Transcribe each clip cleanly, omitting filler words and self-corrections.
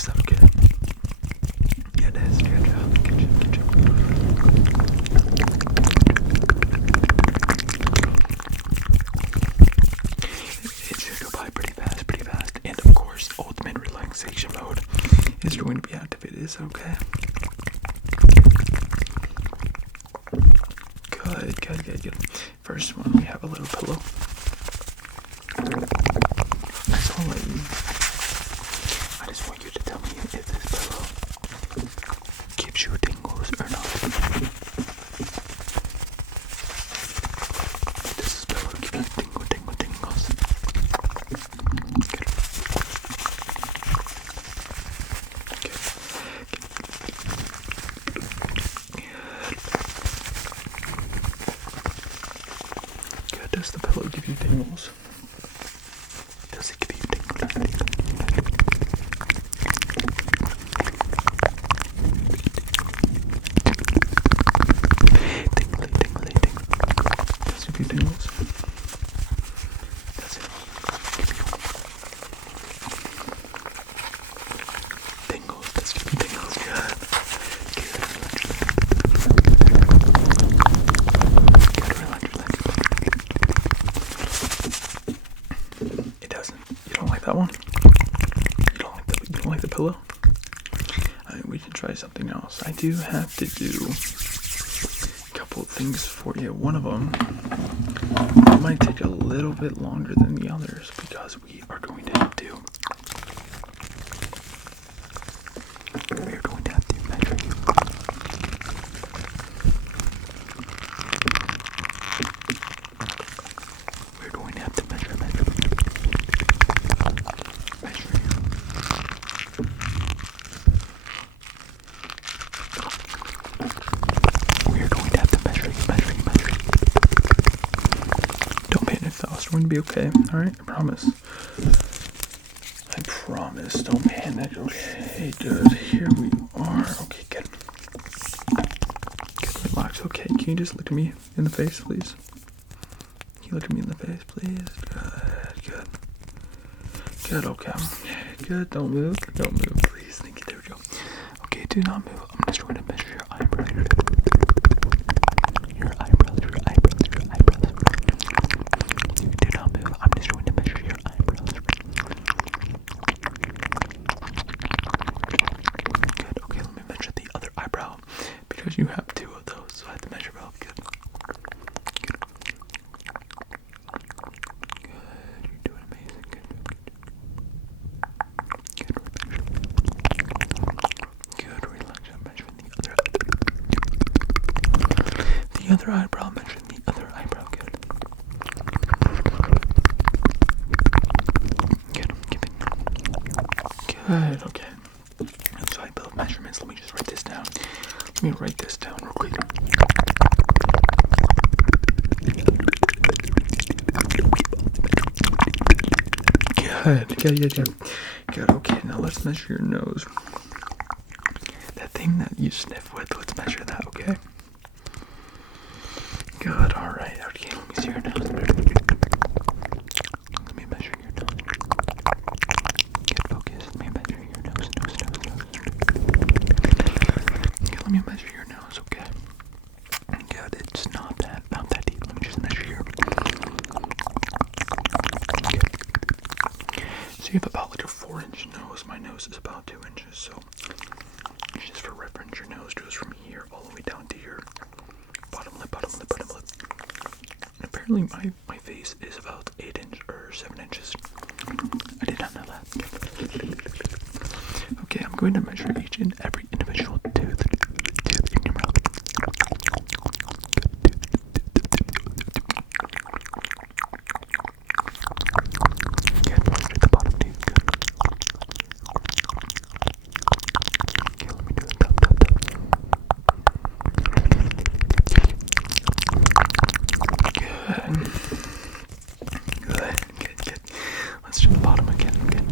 Is that okay? Yeah, it is. Good job. Good job. Good job. It should go by pretty fast, pretty fast. And of course, ultimate relaxation mode is going to be activated. Is that okay? Good. First one, we have a little pillow. I just want you to tell me if this pillow gives you tingles or not. Does this pillow give you tingles? Good. Good. Does the pillow give you tingles? Does it give you tingles? Tingly. Does it give you tingles? Does it give you tingles? Does it give you tingles? Good. Relax. It doesn't. You don't like that one? You don't like the pillow? We can try something else. I do have to do a couple of things for you. One of them might take a little bit longer than the others because we are going to have to measure you. We're going to have to measure you. We're going to have to measure you. Don't panic though, it's going to be okay, alright? I promise. Don't panic, okay? Good, here we are. Okay, good. Good, relax, okay? Can you just look at me in the face, please? Can you look at me in the face, please? Good, okay. Good, don't move, please. Thank you, there we go. Okay, do not move. I'm just going to measure your eyebrows. Your eyebrows. Do not move. I'm just going to measure your eyebrows. Good, okay, let me measure the other eyebrow. Because you have two of those, so I have to measure both. Good. You're doing amazing. Good, relax. I'm measuring the other eyebrow. Measuring the other eyebrow. Good. Good, okay. So I build measurements. Let me just write this down. Let me write this down real quick. Good, okay, now let's measure your nose. That thing that you sniff with, let's measure that, okay? Good, alright, okay, let me see your nose. Let me measure your nose. Good, focus, let me measure your nose. Okay, let me measure your nose, okay? Good, it's not that deep, let me just measure your... Good. So you have about like a 4-inch nose. My nose is about 2 inches, so just for reference, your nose goes from here all the way down to your bottom lip. And apparently my face is about 8 inches or 7 inches. I did not know that. Okay, I'm going to measure each and every individual tooth in your mouth. Good, let's do the bottom tooth. Okay, let me do the top. Good. Let's do the bottom again. Good.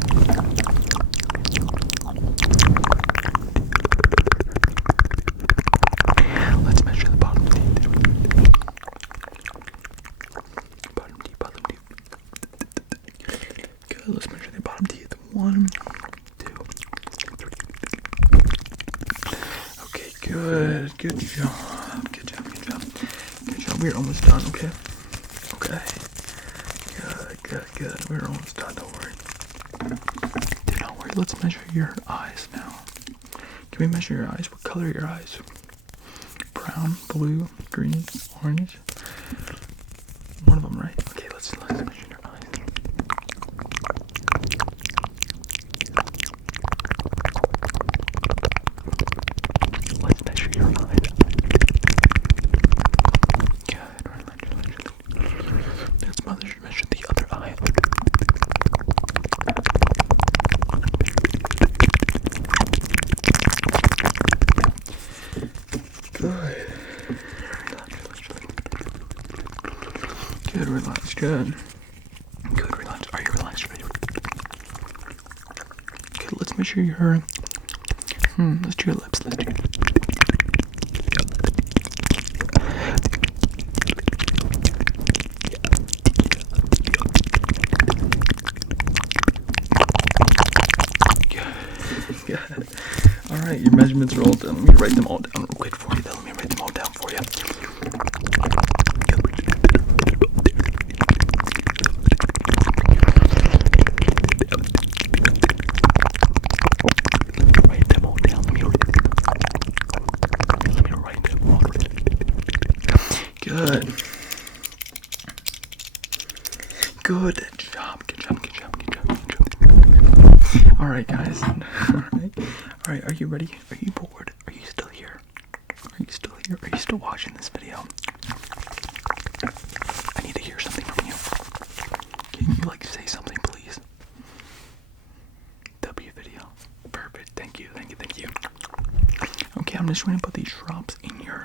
Good job. Good job. We're almost done, okay? Okay. Good. We're almost done, don't worry. Do not worry, let's measure your eyes now. Can we measure your eyes? What color are your eyes? Brown, blue, green, orange? One of them, right? Okay, let's measure your eyes. Let's measure your eyes. Good. Let's measure the other eye. Good. Good, relax, good. Good, relax. Are you relaxed? Ready? Okay, let's measure your let's do your lips. Let's do your lips. Good. Alright, your measurements are all done. Let me write them all down real quick for you. Let me write them all down for you. Write them all down. Let me write them all down. Good. Good job. Alright, guys. Alright, are you ready? Are you bored? Are you still here? Are you still here? Are you still watching this video? I need to hear something from you. Can you say something, please? W video. Perfect. Thank you. Okay, I'm just going to put these drops in your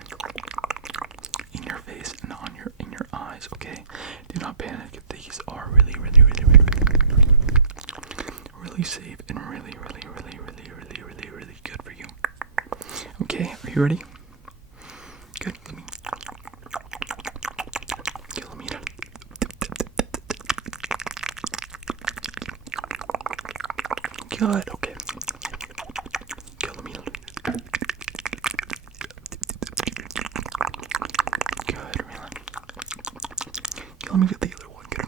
face and on in your eyes, okay? Do not panic. These are really safe and really good for you. Okay, are you ready? Good. Let me. Good. Okay. Let me. Good. Relax. Let me get the other one. Good.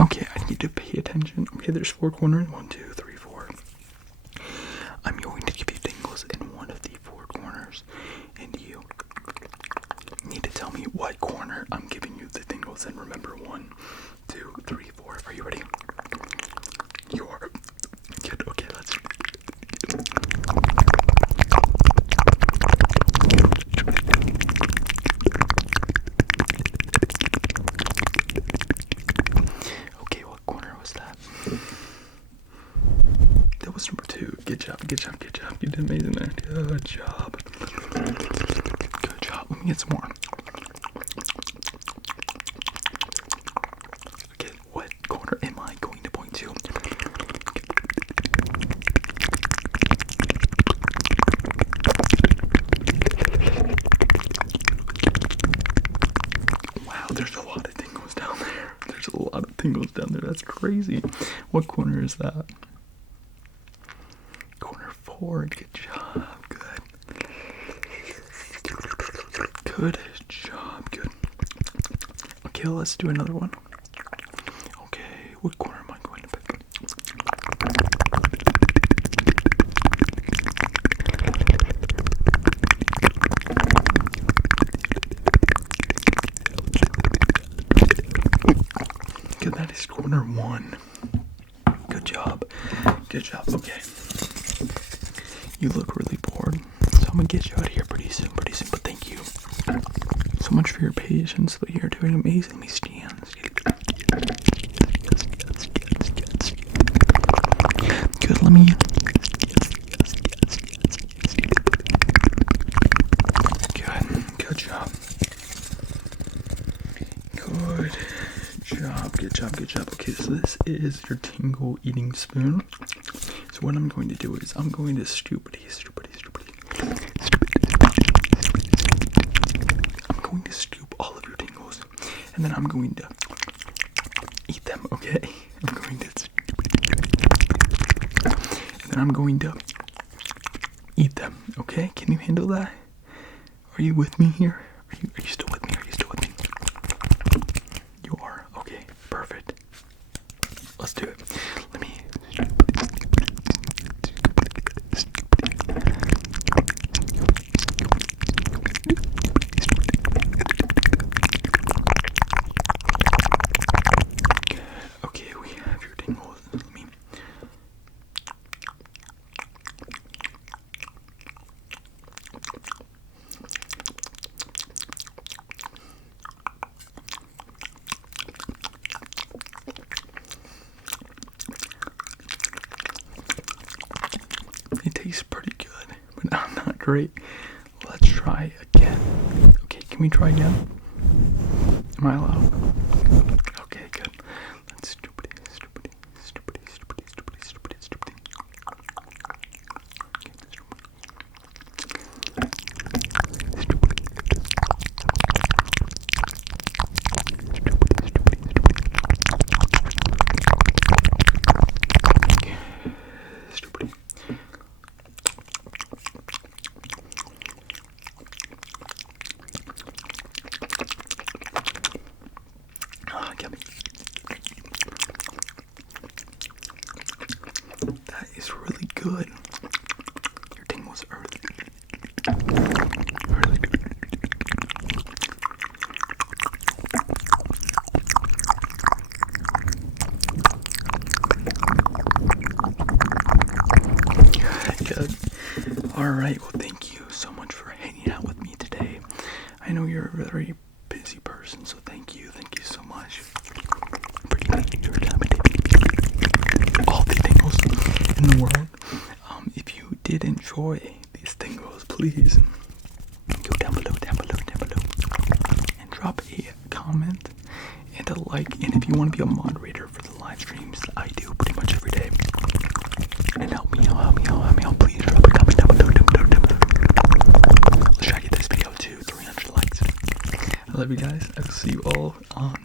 Okay, I need to pay attention. Okay, there's 4 corners. 1, 2, 3, 4. I'm going to give you tingles in one of the 4 corners, and you need to tell me what corner I'm giving you the tingles in. Remember, 1, 2, 3, 4. Are you ready? You are good. Okay, let's. Okay, what corner was that? That was number 2. Good job. You did amazing there. Good job. Let me get some more. Okay, what corner am I going to point to? Wow, there's a lot of tingles down there. That's crazy. What corner is that? Corner 4. Good job. Good. Okay, let's do another one. Okay, what corner am I going to pick? Good, that is corner 1. Good job. Okay. You look really bored, so I'm gonna get you out of here pretty soon, but thank you so much for your patience. You're doing amazing. Let me stand. Good, let me. Good job. Good job. Okay, so this is your Tingle eating spoon. So what I'm going to do is I'm going to stupidly going to scoop all of your tingles, and then I'm going to eat them, okay? I'm going to, and then I'm going to eat them, okay? Can you handle that? Are you with me here? Are you still with me? Are you still with me? You are. Okay, perfect. Let's do it. Let me. Okay, we have your tingles. Let me. It tastes pretty good, but not great. Let's try again. Okay, can we try again? Am I allowed? Okay, good. Let's stupid. That is really good. Your tingles are really good. Good. Alright, well, thank you so much for hanging out with me today. I know you're a very busy person, so thank you so much for giving me your time and all the tingles in the world. If you did enjoy these tingles, please go down below, and drop a comment and a like. And if you want to be a moderator for the live streams I do pretty much every day, and help me out, please drop a comment down below. Let's try to get this video to 300 likes. I love you guys. I will see you all on